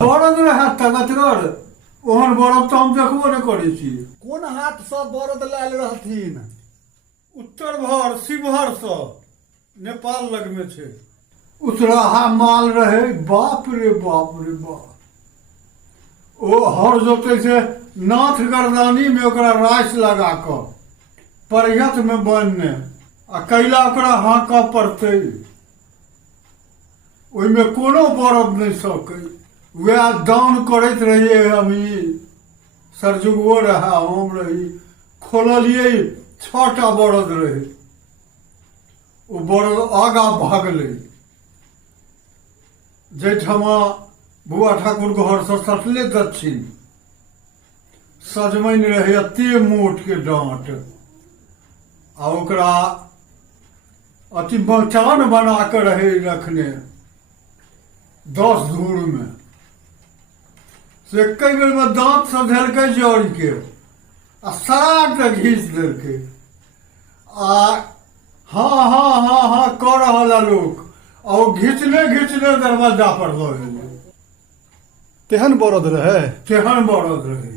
बरद रहे तगतगर ओहन बरद तो हम देखबो नहीं करै छी। कोन हाथ से बरद लायल रहथिन? उत्तर भर शिवहर से नेपाल लग में छे। उतराहा माल रहे, बाप रे बाप रे बाप। ओ हर जोते से नाथ गर्दानी में ओकरा रास लगा क परियत में बनने आ कैला ओकरा हाँका पड़ते। ओइमे कोनो बरद नहीं सकै। वह दान करैत रहिए हमी, सरजुगो रहा, हम रही, खोललिए 6टा बरद रहे। ओ बरद आगा भागले। जैठमा बुआ ठाकुर घर से सटले दक्षिण सजमनि रहे एते मोट के डांट आ ओकरा अति मचान बना के रहे रखने 10 धूर में से कई बेर में दांत से धरके जड़ के आ सराग के घीच देलकै आ हाँ हाँ हाँ हाँ कह रहा लोग आ वो घिचने घिचने दरवाजा पर लऽ गेलै। तेहन बरद रहे? तेहन बरद रहे।